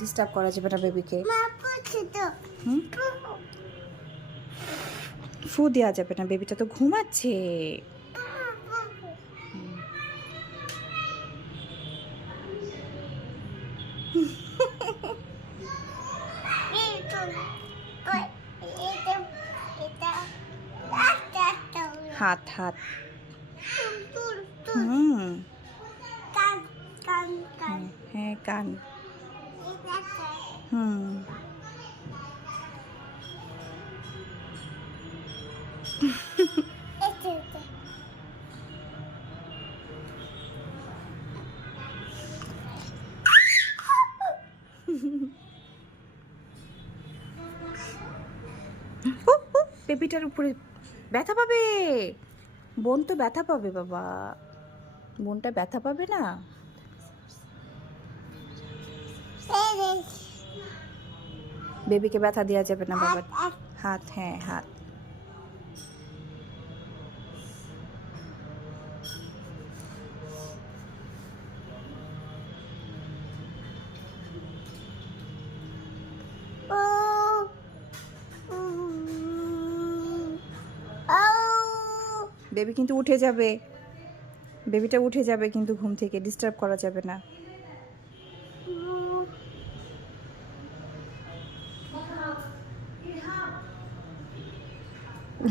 Disturb করা যাবে না বেবিকে। ফু দেওয়া যাবে না, বেবিটা তো ঘুমাচ্ছে। হাত হাত হ্যাঁ কান বেবিটার উপরে ব্যথা পাবে। বোন তো ব্যথা পাবে বাবা, বোনটা ব্যথা পাবে না। বেবিকে ব্যথা দেওয়া যাবে না বাবা। হাত, হ্যাঁ হাত। বেবি কিন্তু উঠে যাবে, বেবিটা উঠে যাবে কিন্তু ঘুম থেকে, ডিস্টার্ব করা যাবে না।